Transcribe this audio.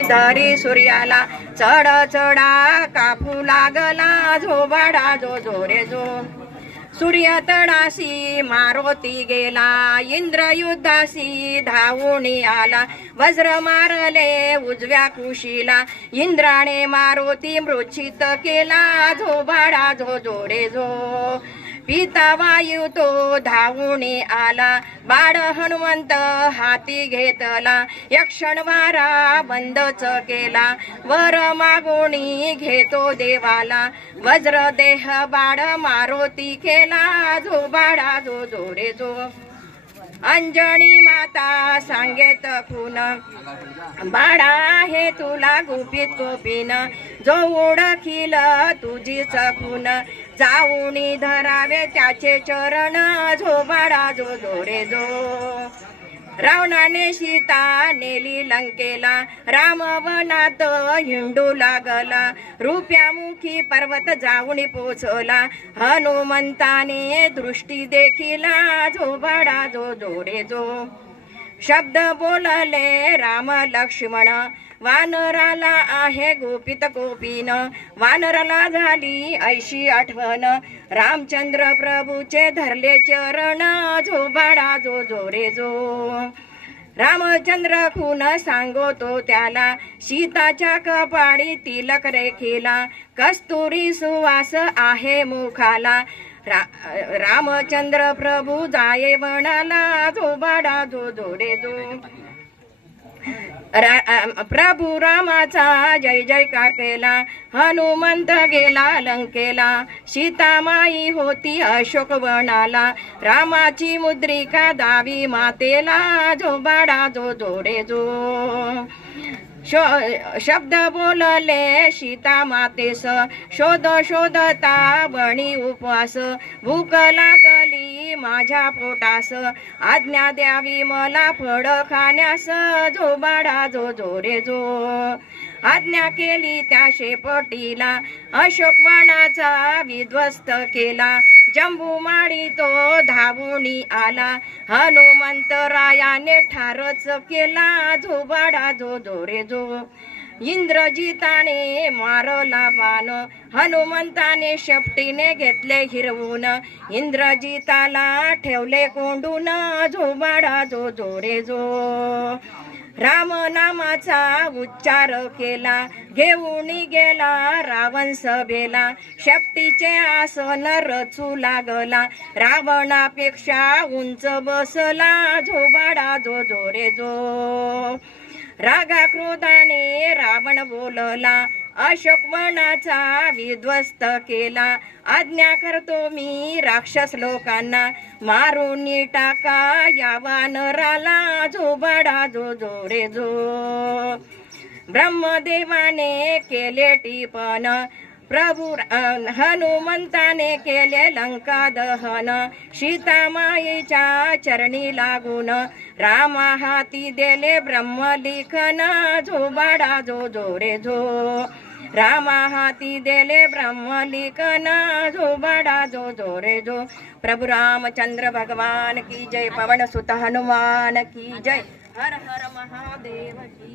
धरी सूर्याला चढ चढा कापू लागला झोबाडा जो जोरे जो सूर्य तडासी मारुती गेला इंद्र युद्धासी धावूनी आला वज्र मारले उजव्या कुशीला इंद्राने मारुती मृच्छित केला झोबाडा जो जोरे जो पिता वायू तो धावूनी आला बाळ हनुमंत हाती घेतला यक्षण वारा बंदच केला वर मागोणी घेतो देवाला वज्र देह बाळ मारुती केला जो बाळा जो जोरे जो अंजनी माता सांगेत खून बाळा हे तुला गुपित गोपीन जो ओळखील तुझी खून जाऊनी धरावे त्याचे चरण झो बाळा जो जोरे जो रावणाने सीता नेली लंकेला राम वनात हिंडू लागला रुप्यामुखी पर्वत जाऊन पोचला हनुमंताने दृष्टी देखिला जो बाळा जो जोरे जो शब्द बोलले राम लक्ष्मण वानराला आहे गोपित गोपीन वानराला झाली ऐशी आठवण रामचंद्र प्रभूचे धरले चरण जो बाळा जो जोरे जो रामचंद्र खून सांगतो त्याला सीताच्या कपाळी तिलक रेखीला कस्तुरी सुवास आहे मुखाला रामचंद्र प्रभू जाये वनाला जो बाळा जो जोरे जो प्रभू रामाचा जय जयकार केला हनुमंत गेला लंकेला सीतामाई होती अशोक वनाला रामाची मुद्रिका दावी मातेला जो बाळा जो जोरे जो शब्द बोलले सीता मातेस शोध शोधता बणी उपवास भूक लागली माझ्या पोटास आज्ञा द्यावी मला फळ खाण्यास जो बाळा जो जोरे जो आज्ञा केली त्या शेपटीला अशोकवनाचा विध्वस्त केला जंबूमाळी तो धावूनी आला हनुमंतरायाने ठारच केला जो बाळा जो जोरे जो इंद्रजिताने मारला बाण हनुमंताने शेपटीने घेतले हिरवून इंद्रजिताला ठेवले कोंडून जो बाळा जो जोरे जो राम नामाचा उच्चार केला घेऊन गेला रावण सभेला शेपटीचे आसन रचू लागला रावणापेक्षा उंच बसला जो बाळा जो जोरे जो रागा क्रोधाने रावण बोलला अशोकवनाचा विध्वस्त केला आज्ञा करतो मी राक्षस लोकांना मारून टाका या वानराला जो बाळा जो जोरे जो ब्रह्मदेवाने केले टिपण प्रभू हनुमंताने केले लंका दहन सीतामाईच्या चरणी लागून रामा हाती दिले ब्रह्मलिखन जो बाळा जो जोरे जो रामा हाती दिले ब्रह्मलिखन जो बाळा जो जोरे जो प्रभु रामचंद्र भगवान की जय पवन सुत हनुमान की जय हर हर महादेव की